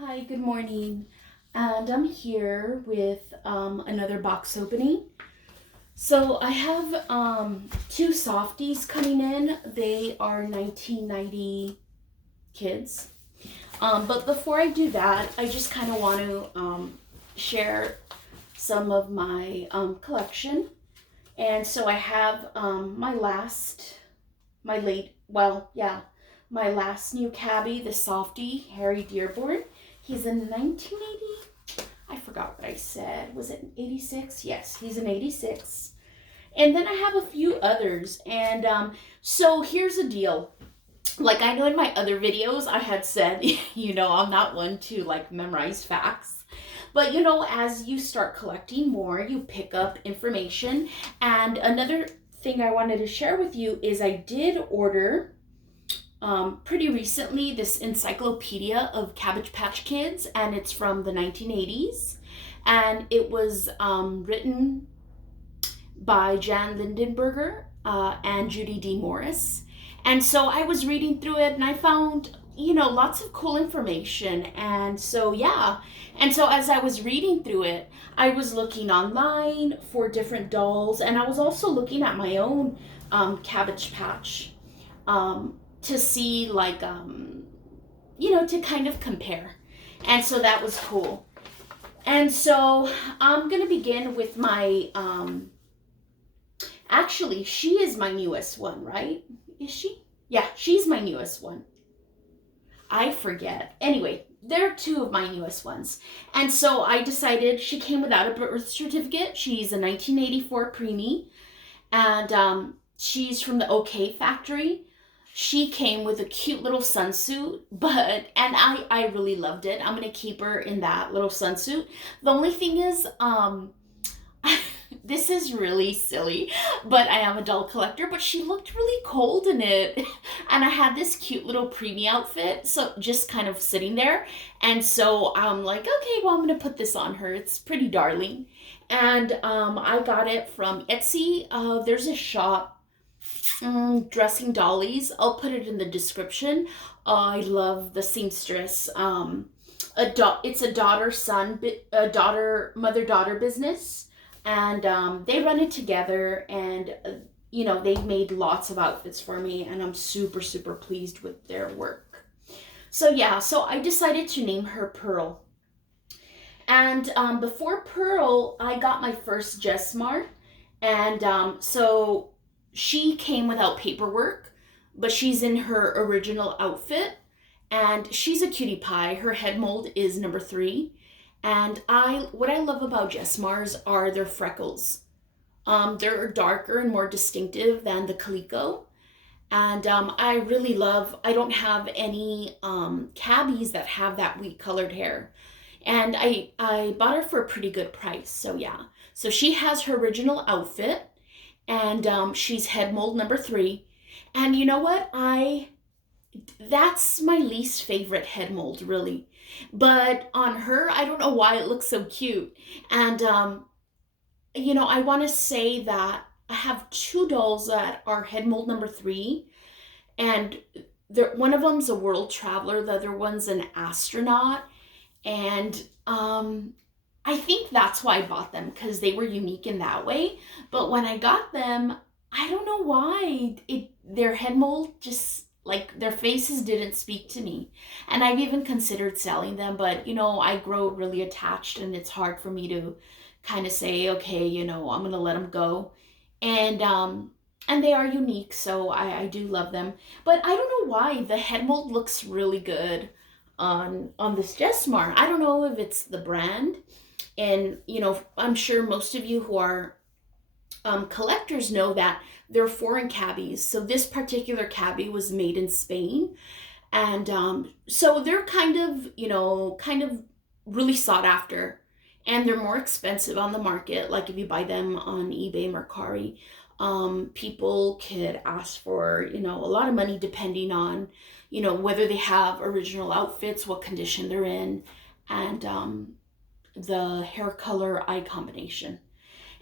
Hi, good morning. And I'm here with another box opening. So I have two softies coming in. They are 1990 kids. But before I do that, I just kind of want to share some of my collection. And so I have my late, well, yeah, my last new cabbie, the softie, Harry Dearborn. He's a 1980. I forgot what I said. Was it an 86? Yes, he's an 86. And then I have a few others. And so here's the deal. Like I know in my other videos, I had said, I'm not one to like memorize facts. But as you start collecting more, you pick up information. And another thing I wanted to share with you is I did order pretty recently this encyclopedia of Cabbage Patch Kids, and it's from the 1980s. And it was written by Jan Lindenberger and Judy D. Morris. And so I was reading through it and I found, lots of cool information. And so, yeah. And so as I was reading through it, I was looking online for different dolls, and I was also looking at my own Cabbage Patch to see, like, to kind of compare. And so that was cool. And so I'm going to begin with my, actually, she is my newest one, right? Is she? Yeah, she's my newest one. I forget. Anyway, they're two of my newest ones. And so I decided she came without a birth certificate. She's a 1984 preemie. And she's from the OK Factory. She came with a cute little sunsuit, and I really loved it. I'm gonna keep her in that little sunsuit. The only thing is, this is really silly, but I am a doll collector, but she looked really cold in it. And I had this cute little preemie outfit, so just kind of sitting there. And so I'm like, okay, well, I'm gonna put this on her. It's pretty darling. And I got it from Etsy. There's a shop, DressingDollies. I'll put it in the description. I love the seamstress. It's a mother-daughter business, and they run it together, and they've made lots of outfits for me, and I'm super, super pleased with their work. So yeah, so I decided to name her Pearl. And before Pearl, I got my first Jessmar, and so she came without paperwork, but she's in her original outfit, and she's a cutie pie. Her head mold is number 3. And what I love about Jessmars are their freckles. They're darker and more distinctive than the Calico. And I don't have any cabbies that have that wheat colored hair. And I bought her for a pretty good price. So yeah. So she has her original outfit, and she's head mold number 3. And you know what? That's my least favorite head mold, really. But on her, I don't know why it looks so cute. And I want to say that I have 2 dolls that are head mold number 3, and one of them's a world traveler, the other one's an astronaut, and I think that's why I bought them, because they were unique in that way. But when I got them, I don't know why their head mold just, like, their faces didn't speak to me. And I've even considered selling them, but I grow really attached, and it's hard for me to kind of say, okay, I'm gonna let them go. And they are unique, so I do love them. But I don't know why the head mold looks really good on this Jessmar. I don't know if it's the brand. And I'm sure most of you who are collectors know that they're foreign cabbies. So this particular cabbie was made in Spain, and so they're kind of really sought after, and they're more expensive on the market. Like if you buy them on eBay, Mercari, people could ask for a lot of money, depending on whether they have original outfits, what condition they're in, and the hair color eye combination.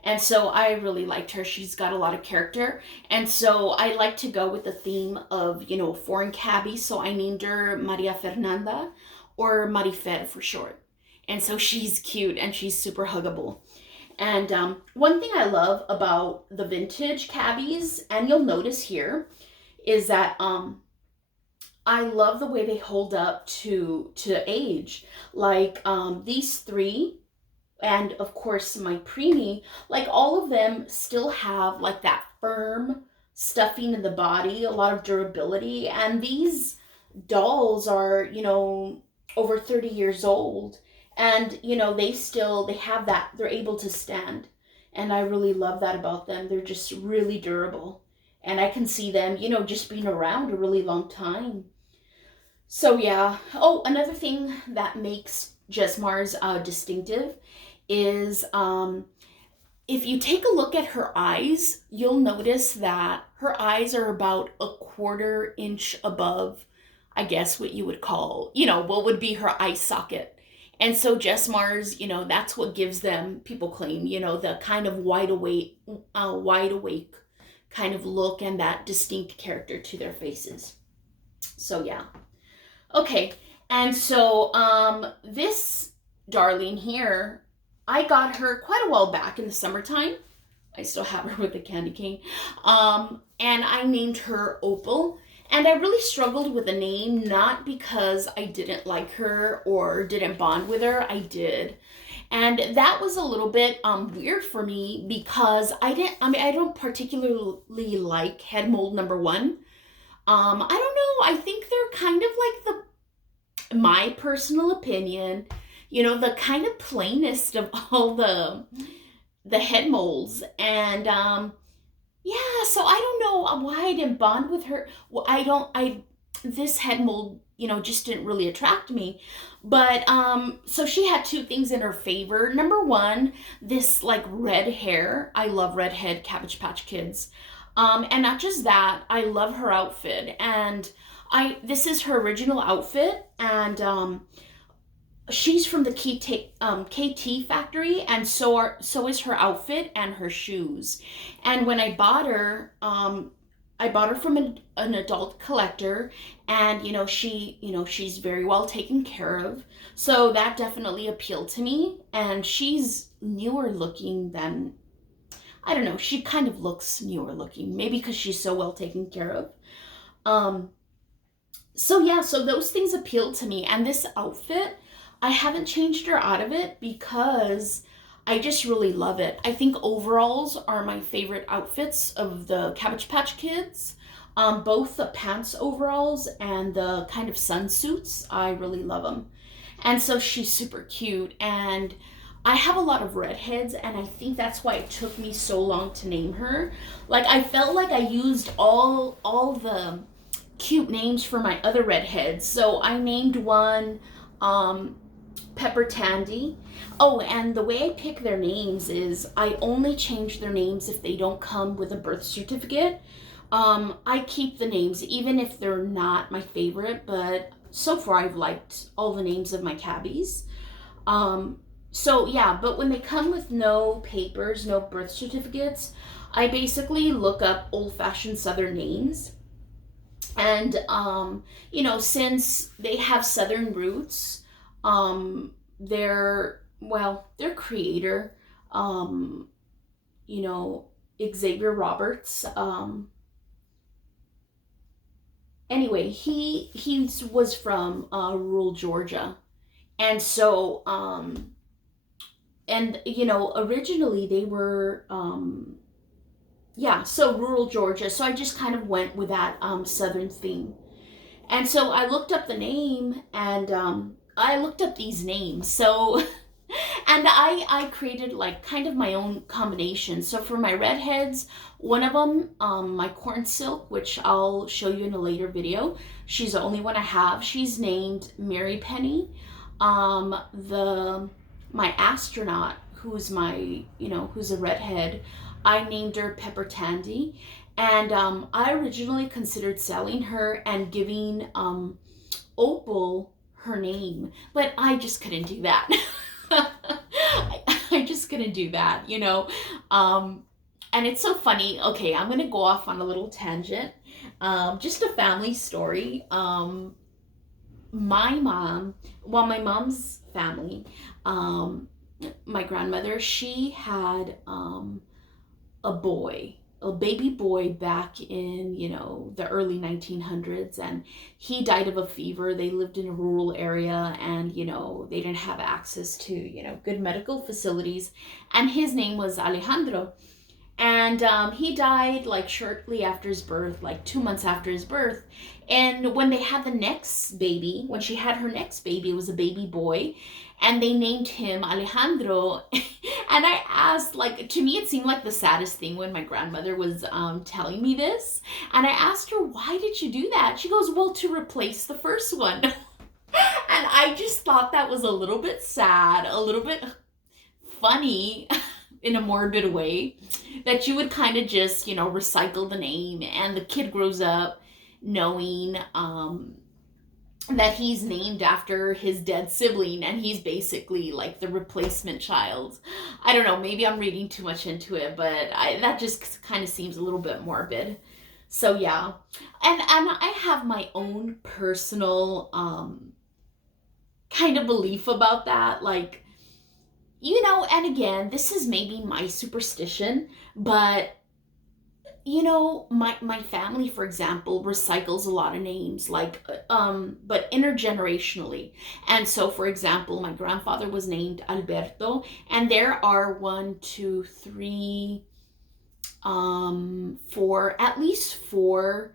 And so I really liked her. She's got a lot of character. And so I like to go with the theme of, foreign cabby. So I named her Maria Fernanda, or Marifet for short. And so she's cute and she's super huggable. And one thing I love about the vintage cabbies, and you'll notice here, is that I love the way they hold up to age. Like these three, and of course my preemie, like all of them still have like that firm stuffing in the body, a lot of durability. And these dolls are, over 30 years old, and they have that, they're able to stand, and I really love that about them. They're just really durable, and I can see them, just being around a really long time. So yeah. Oh, another thing that makes Jesmar's distinctive is if you take a look at her eyes, you'll notice that her eyes are about a quarter inch above, I guess, what you would call, what would be her eye socket. And so Jesmar's, that's what gives them, people claim, the kind of wide awake kind of look and that distinct character to their faces. So yeah. Okay. And so this darling here, I got her quite a while back in the summertime. I still have her with the candy cane. And I named her Opal. And I really struggled with the name, not because I didn't like her or didn't bond with her. I did. And that was a little bit weird for me because I don't particularly like head mold number one. I don't know. I think they're kind of like my personal opinion, the kind of plainest of all the head molds. And yeah, so I don't know why I didn't bond with her. Well, this head mold, just didn't really attract me. But so she had two things in her favor. Number one, this like red hair. I love redhead Cabbage Patch Kids. And not just that, I love her outfit. And this is her original outfit, and she's from the KT factory, and so is her outfit and her shoes. And when I bought her from an adult collector, and she's very well taken care of. So that definitely appealed to me. And she's newer looking than, I don't know, she kind of looks newer looking, maybe because she's so well taken care of. So yeah, so those things appealed to me. And this outfit, I haven't changed her out of it because I just really love it. I think overalls are my favorite outfits of the Cabbage Patch Kids. Both the pants overalls and the kind of sunsuits, I really love them. And so she's super cute. And I have a lot of redheads, and I think that's why it took me so long to name her. Like, I felt like I used all the cute names for my other redheads. So I named one Pepper Tandy. Oh, and the way I pick their names is I only change their names if they don't come with a birth certificate. I keep the names even if they're not my favorite, but so far I've liked all the names of my cabbies. So yeah, but when they come with no papers, no birth certificates, I basically look up old-fashioned Southern names. And since they have Southern roots, their creator, Xavier Roberts, anyway, he was from rural Georgia. And so originally they were so rural Georgia. So I just kind of went with that Southern theme. And so I looked up the name, and I looked up these names. So, and I created like kind of my own combination. So for my redheads, one of them, my corn silk, which I'll show you in a later video. She's the only one I have. She's named Mary Penny. My astronaut, who's a redhead, I named her Pepper Tandy. And I originally considered selling her and giving Opal her name, but I just couldn't do that. I just couldn't do that, and it's so funny. Okay, I'm gonna go off on a little tangent. Just a family story. my mom, well, my mom's family, um, my grandmother, she had a boy, a baby boy back in, the early 1900s, and he died of a fever. They lived in a rural area, and, they didn't have access to, good medical facilities. And his name was Alejandro. And he died like shortly after his birth, like 2 months after his birth. And when they had the next baby, when she had her next baby, it was a baby boy, and they named him Alejandro. And I asked, like, to me, it seemed like the saddest thing when my grandmother was telling me this. And I asked her, why did you do that? She goes, well, to replace the first one. And I just thought that was a little bit sad, a little bit funny in a morbid way, that you would kind of just, recycle the name, and the kid grows up knowing that he's named after his dead sibling, and he's basically like the replacement child. I don't know, maybe I'm reading too much into it, but that just kind of seems a little bit morbid. So yeah, and I have my own personal kind of belief about that, like, and again, this is maybe my superstition, but my family, for example, recycles a lot of names, like, but intergenerationally. And so, for example, my grandfather was named Alberto, and there are one, two, three, four, at least four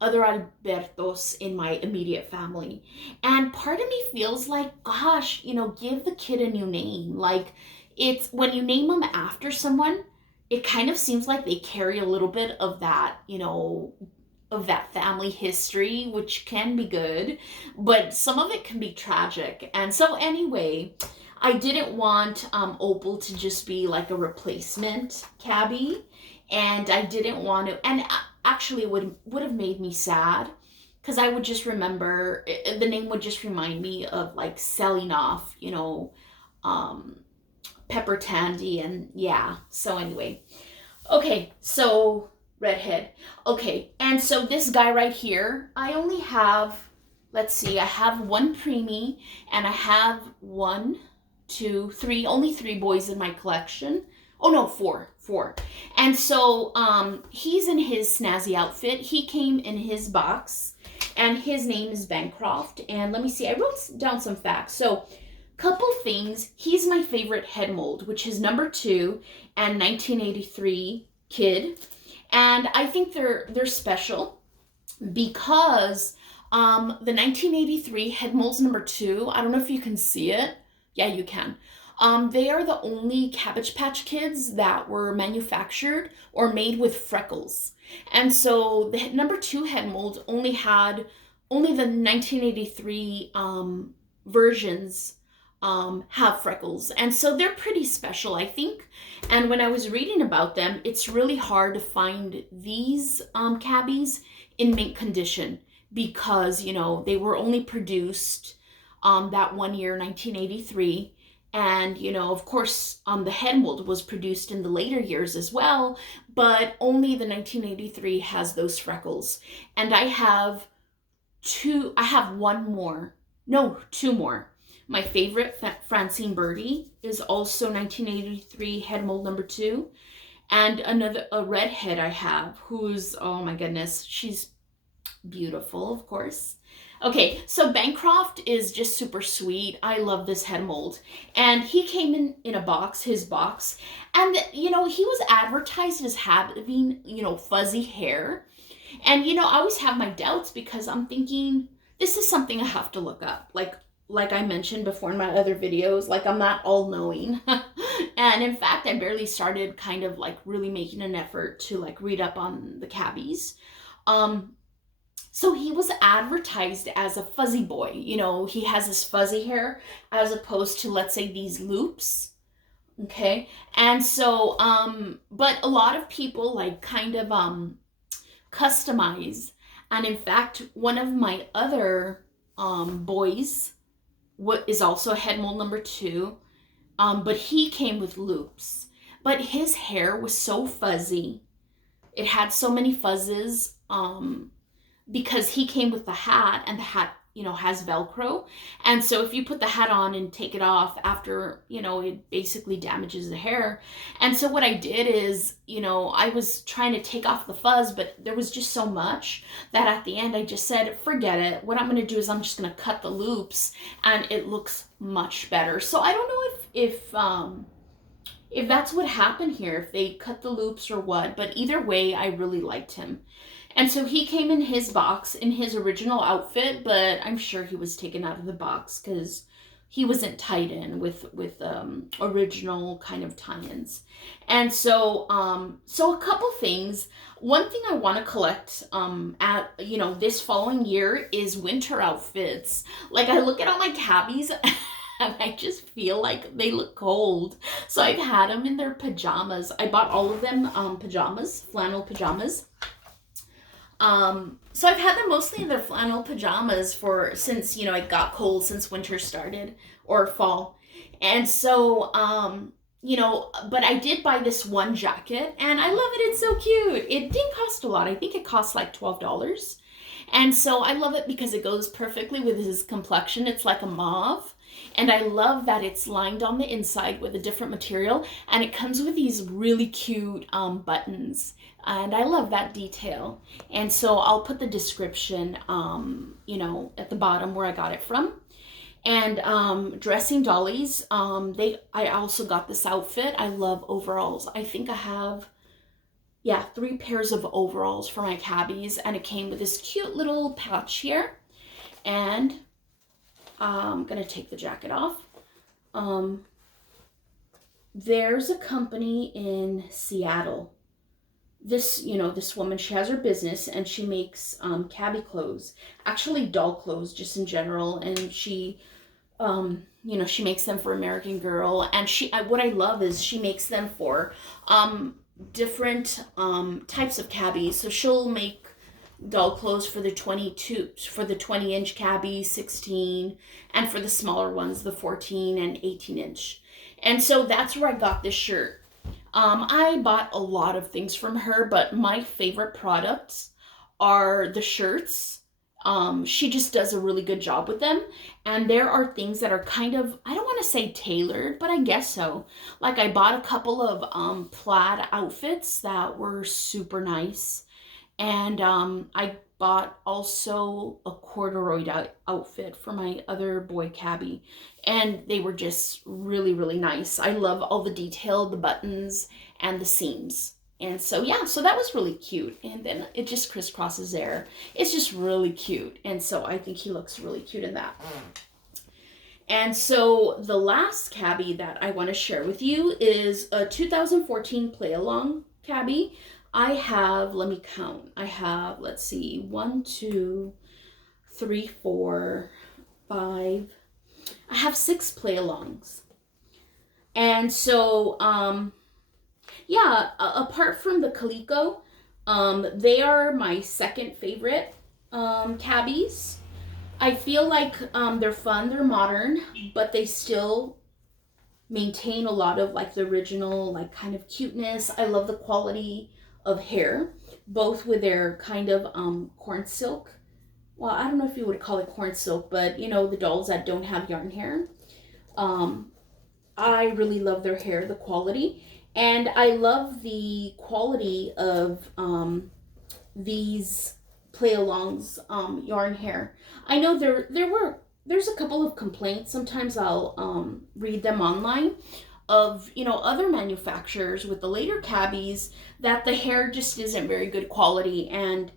other Albertos in my immediate family. And part of me feels like, gosh, give the kid a new name. Like, it's when you name them after someone, it kind of seems like they carry a little bit of that, of that family history, which can be good, but some of it can be tragic. And so anyway, I didn't want Opal to just be like a replacement Cabby, and I didn't want to, and actually would have made me sad, because I would just remember, the name would just remind me of like selling off, um, Pepper Tandy, and yeah. So anyway, okay, so redhead. Okay, and so this guy right here, I only have, let's see, I have one preemie, and I have one, two, three, only three boys in my collection. Oh no, four. And so he's in his snazzy outfit. He came in his box, and his name is Bancroft. And let me see, I wrote down some facts. So couple things. He's my favorite head mold, which is number 2 and 1983 kid. And I think they're special because the 1983 head molds number 2, I don't know if you can see it. Yeah, you can. They are the only Cabbage Patch Kids that were manufactured or made with freckles. And so the number 2 head mold only the 1983 versions have freckles. And so they're pretty special, I think. And when I was reading about them, it's really hard to find these cabbies in mint condition, because, they were only produced that one year, 1983. And, of course, the head mold was produced in the later years as well, but only the 1983 has those freckles. And I have two more. My favorite, Francine Birdie, is also 1983 head mold number 2. And a redhead I have, who's, oh my goodness, she's beautiful, of course. Okay, so Bancroft is just super sweet. I love this head mold. And he came in a box, his box. And, he was advertised as having, fuzzy hair. And, I always have my doubts, because I'm thinking, this is something I have to look up. Like I mentioned before in my other videos, like, I'm not all-knowing. And in fact, I barely started kind of like really making an effort to like read up on the cabbies. So he was advertised as a fuzzy boy. He has this fuzzy hair as opposed to, let's say, these loops. Okay. And so, but a lot of people like kind of customize. And in fact, one of my other boys, what is also head mold number 2, but he came with loops. But his hair was so fuzzy. It had so many fuzzes, because he came with the hat, and the hat has Velcro. And so if you put the hat on and take it off after, it basically damages the hair. And so what I did is, I was trying to take off the fuzz, but there was just so much that at the end I just said, forget it. What I'm going to do is I'm just going to cut the loops, and it looks much better. So I don't know if that's what happened here, if they cut the loops or what, but either way, I really liked him. And so he came in his box in his original outfit, but I'm sure he was taken out of the box because he wasn't tied in with original kind of tie-ins. And so so a couple things. One thing I want to collect at this following year is winter outfits. Like, I look at all my cabbies and I just feel like they look cold. So I've had them in their pajamas. I bought all of them pajamas, flannel pajamas. So I've had them mostly in their flannel pajamas since it got cold, since winter started, or fall. And so, but I did buy this one jacket, and I love it. It's so cute. It didn't cost a lot. I think it cost like $12. And so I love it because it goes perfectly with his complexion. It's like a mauve. And I love that it's lined on the inside with a different material, and it comes with these really cute buttons, and I love that detail. And so I'll put the description at the bottom where I got it from. And DressingDollies, I also got this outfit. I love overalls. I think I have 3 pairs of overalls for my cabbies, and it came with this cute little patch here. And I'm gonna take the jacket off. There's a company in Seattle. This woman, she has her business, and she makes cabbie clothes, actually doll clothes just in general, and she she makes them for American Girl, and what I love is she makes them for different types of cabbies. So she'll make doll clothes for the 20-inch cabbie, 16, and for the smaller ones, the 14 and 18-inch. And so that's where I got this shirt. I bought a lot of things from her, but my favorite products are the shirts. She just does a really good job with them. And there are things that are kind of, I don't want to say tailored, but I guess so. Like, I bought a couple of plaid outfits that were super nice. And I bought also a corduroy outfit for my other boy cabbie. And they were just really, really nice. I love all the detail, the buttons, and the seams. And so, so that was really cute. And then it just crisscrosses there. It's just really cute. And so I think he looks really cute in that. And so the last cabbie that I want to share with you is a 2014 Play Along cabbie. I have, let me count. I have, let's see, 1, 2, 3, 4, 5. I have 6 play-alongs. And so, apart from the Calico, they are my second favorite cabbies. I feel like they're fun, they're modern, but they still maintain a lot of like the original like kind of cuteness. I love the quality of hair, both with their kind of corn silk. Well, I don't know if you would call it corn silk, but the dolls that don't have yarn hair. I really love their hair, the quality. And I love the quality of these play-alongs yarn hair. I know there's a couple of complaints. Sometimes I'll read them online of other manufacturers with the later cabbies that the hair just isn't very good quality. And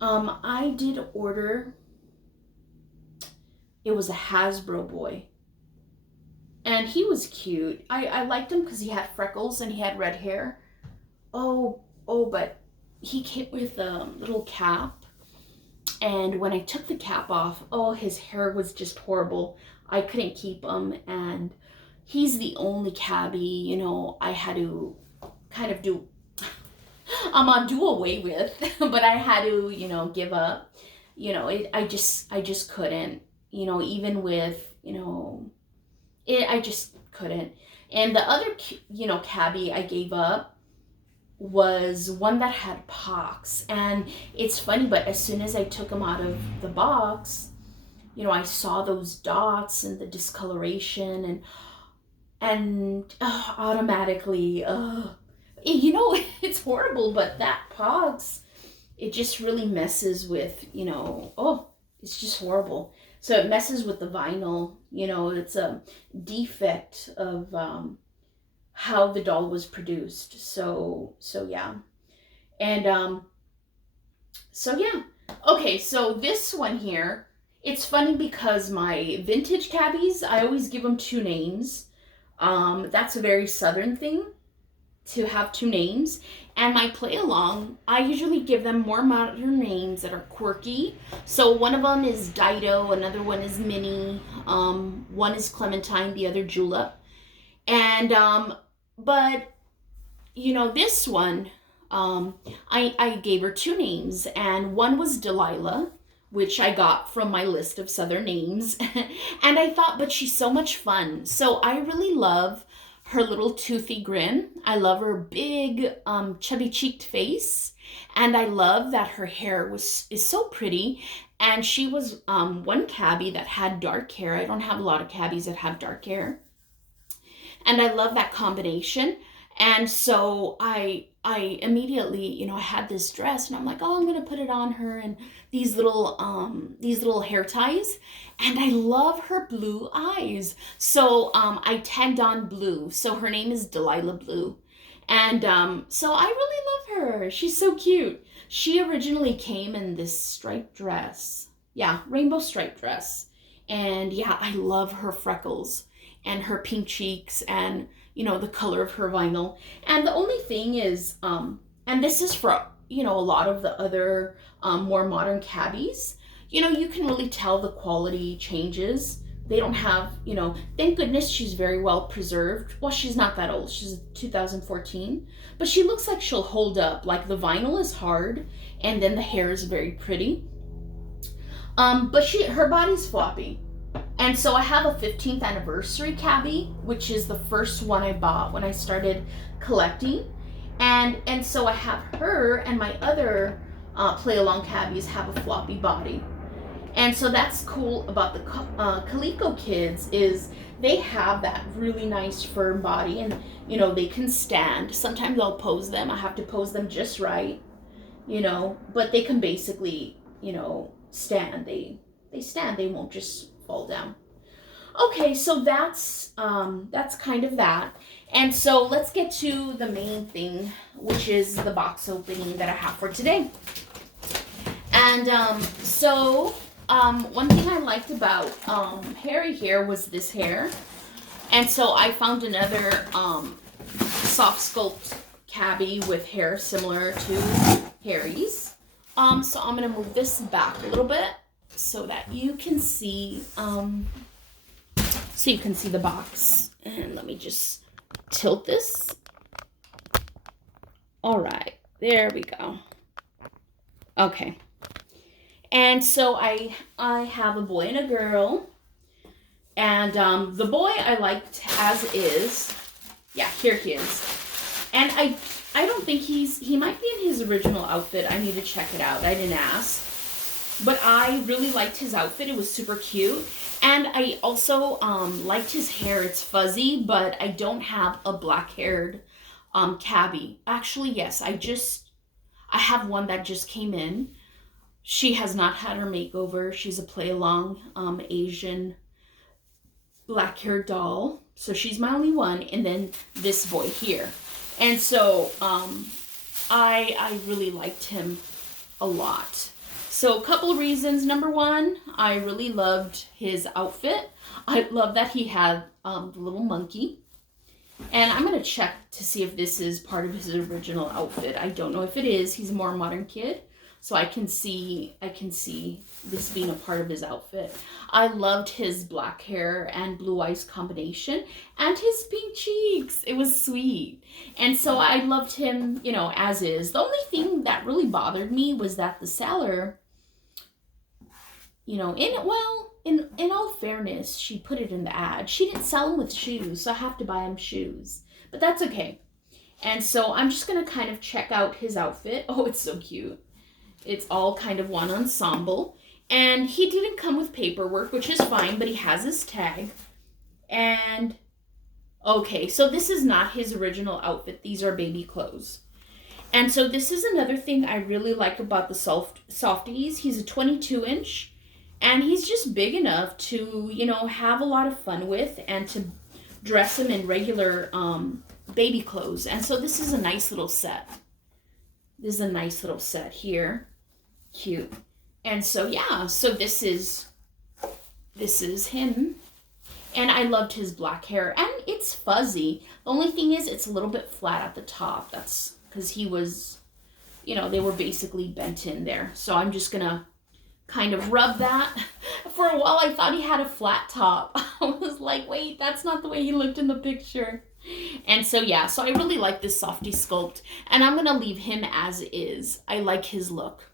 I did order, it was a Hasbro boy, and he was cute. I liked him because he had freckles and he had red hair. But he came with a little cap, and when I took the cap off, his hair was just horrible. I couldn't keep him, and he's the only cabbie, I had to kind of do away with, but I had to, give up. I just couldn't, even with, I just couldn't. And the other, cabbie I gave up was one that had pox. And it's funny, but as soon as I took him out of the box, you know, I saw those dots and the discoloration, and automatically, you know, it's horrible, but that pogs, it just really messes with, you know, oh, it's just horrible. So it messes with the vinyl, you know, it's a defect of how the doll was produced. So yeah. And so yeah. Okay, so this one here, it's funny because my vintage cabbies, I always give them two names. That's a very southern thing to have two names. And my play along, I usually give them more modern names that are quirky. So one of them is Dido, another one is Minnie, one is Clementine, the other Julep. And but you know, this one, I gave her two names, and one was Delilah, which I got from my list of Southern names. And I thought, but she's so much fun. So I really love her little toothy grin. I love her big, chubby cheeked face. And I love that her hair is so pretty. And she was one cabbie that had dark hair. I don't have a lot of cabbies that have dark hair. And I love that combination. And so I immediately, you know, I had this dress, and I'm like, oh, I'm gonna put it on her, and these little hair ties, and I love her blue eyes. So I tagged on Blue. So her name is Delilah Blue, and so I really love her. She's so cute. She originally came in this striped dress, yeah, rainbow striped dress, and yeah, I love her freckles and her pink cheeks, and you know, the color of her vinyl. And the only thing is, and this is for, you know, a lot of the other more modern cabbies, you know, you can really tell the quality changes. They don't have, you know, thank goodness she's very well preserved. Well, she's not that old. She's 2014, but she looks like she'll hold up. Like the vinyl is hard, and then the hair is very pretty. But her body's floppy. And so I have a 15th anniversary cabbie, which is the first one I bought when I started collecting. And so I have her, and my other play along cabbies have a floppy body. And so that's cool about the Calico kids is they have that really nice firm body, and you know, they can stand. Sometimes I'll pose them. I have to pose them just right, you know, but they can basically, you know, stand. They stand. They won't just fall down. Okay, so that's kind of that. And so let's get to the main thing, which is the box opening that I have for today. And one thing I liked about Harry here was this hair. And so I found another soft sculpt cabbie with hair similar to Harry's. So I'm gonna move this back a little bit so that you can see the box. And let me just tilt this. All right, there we go. Okay. And so I have a boy and a girl. And the boy I liked as is. Yeah, here he is. And I don't think he might be in his original outfit. I need to check it out. I didn't ask. But I really liked his outfit. It was super cute. And I also liked his hair. It's fuzzy, but I don't have a black-haired cabbie. Actually, yes, I have one that just came in. She has not had her makeover. She's a play-along Asian black-haired doll. So she's my only one. And then this boy here. And so I really liked him a lot. So a couple of reasons. Number one, I really loved his outfit. I love that he had the little monkey. And I'm going to check to see if this is part of his original outfit. I don't know if it is. He's a more modern kid. So I can see this being a part of his outfit. I loved his black hair and blue eyes combination and his pink cheeks. It was sweet. And so I loved him, you know, as is. The only thing that really bothered me was that the seller, you know, in all fairness, she put it in the ad. She didn't sell him with shoes, so I have to buy him shoes. But that's okay. And so I'm just going to kind of check out his outfit. Oh, it's so cute. It's all kind of one ensemble. And he didn't come with paperwork, which is fine, but he has his tag. And okay, so this is not his original outfit. These are baby clothes. And so this is another thing I really like about the softies. He's a 22-inch, and he's just big enough to, you know, have a lot of fun with and to dress him in regular baby clothes. And so this is a nice little set. This is a nice little set here. Cute. And so, yeah, so this is him. And I loved his black hair. And it's fuzzy. The only thing is it's a little bit flat at the top. That's because he was, you know, they were basically bent in there. So I'm just going to kind of rub that. For a while, I thought he had a flat top. I was like, wait, that's not the way he looked in the picture. And so, yeah, so I really like this softie sculpt. And I'm going to leave him as is. I like his look.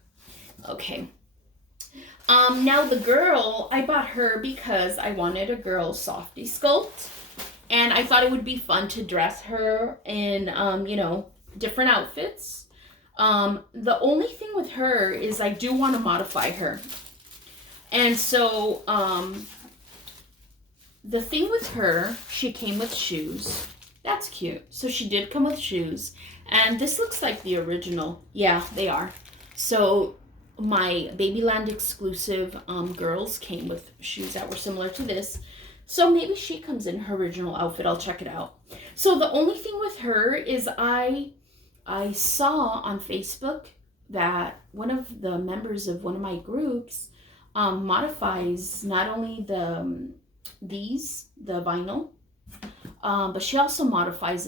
Okay. Now the girl, I bought her because I wanted a girl softie sculpt. And I thought it would be fun to dress her in, you know, different outfits. The only thing with her is I do want to modify her. And so, the thing with her, she came with shoes. That's cute. So she did come with shoes. And this looks like the original. Yeah, they are. So my Babyland exclusive girls came with shoes that were similar to this. So maybe she comes in her original outfit. I'll check it out. So the only thing with her is I saw on Facebook that one of the members of one of my groups modifies not only the vinyl, but she also modifies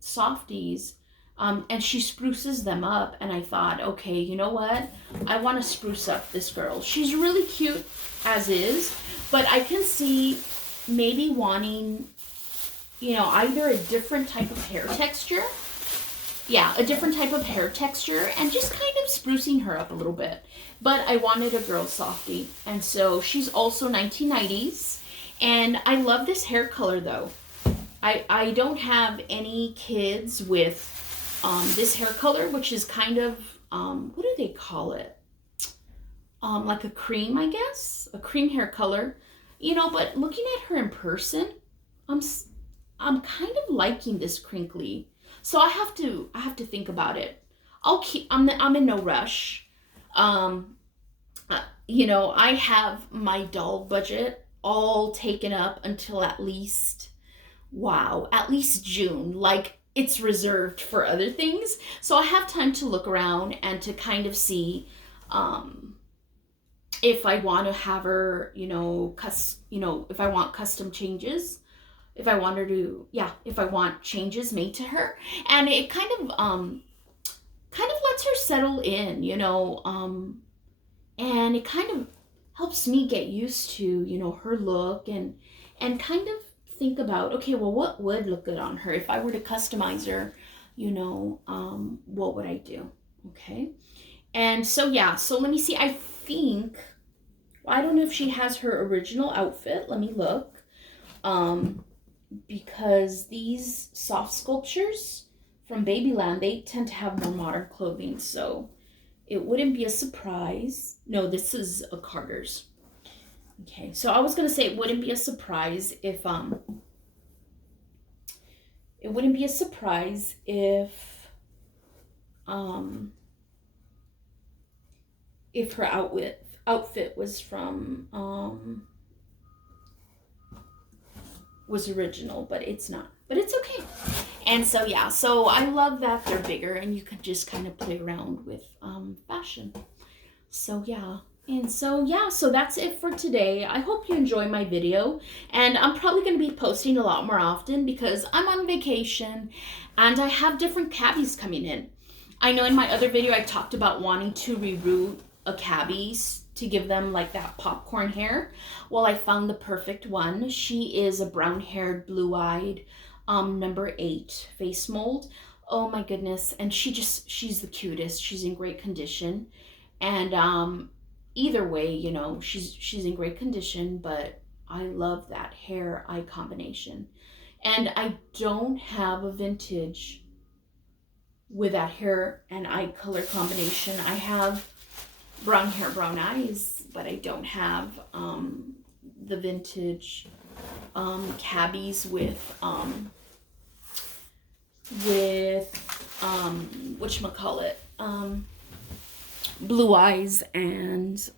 softies, and she spruces them up. And I thought, okay, you know what? I want to spruce up this girl. She's really cute as is, but I can see maybe wanting, you know, either a different type of hair texture. Yeah, a different type of hair texture and just kind of sprucing her up a little bit. But I wanted a girl softie. And so she's also 1990s. And I love this hair color though. I don't have any kids with this hair color, which is kind of, what do they call it? Like a cream, I guess. A cream hair color. You know, but looking at her in person, I'm kind of liking this crinkly. So I have to think about it. I'm in no rush. You know, I have my doll budget all taken up until at least June. Like, it's reserved for other things. So I have time to look around and to kind of see if I want to have her, you know, if I want custom changes. If I want her to, if I want changes made to her. And it kind of lets her settle in, you know, and it kind of helps me get used to, you know, her look and kind of think about, okay, well, what would look good on her? If I were to customize her, you know, what would I do? Okay. And so, yeah, so let me see. I think, I don't know if she has her original outfit. Let me look. Because these soft sculptures from Babyland, they tend to have more modern clothing, so it wouldn't be a surprise. No, this is a Carter's. Okay, so I was gonna say it wouldn't be a surprise if her outfit was from was original, but it's not. But it's okay. And so, yeah, so I love that they're bigger and you can just kind of play around with fashion. So, yeah. And so, yeah, so that's it for today. I hope you enjoy my video. And I'm probably going to be posting a lot more often because I'm on vacation and I have different cabbies coming in. I know in my other video I talked about wanting to reroute a cabbies to give them like that popcorn hair. Well, I found the perfect one. She is a brown-haired, blue-eyed number 8 face mold. Oh my goodness. And she's the cutest. She's in great condition. And either way, you know, she's in great condition, but I love that hair eye combination. And I don't have a vintage with that hair and eye color combination. I have brown hair, brown eyes, but I don't have the vintage cabbies with whatchamacallit, blue eyes and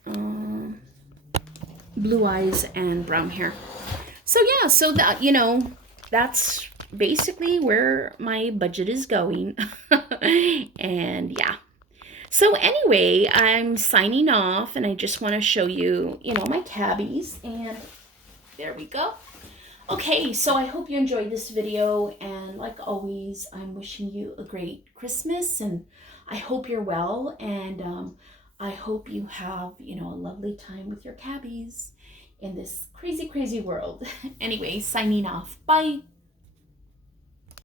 brown hair. So yeah, so that, that's basically where my budget is going. And yeah. So anyway, I'm signing off, and I just want to show you, my cabbies, and there we go. Okay, so I hope you enjoyed this video, and like always, I'm wishing you a great Christmas, and I hope you're well, and I hope you have, a lovely time with your cabbies in this crazy, crazy world. Anyway, signing off. Bye.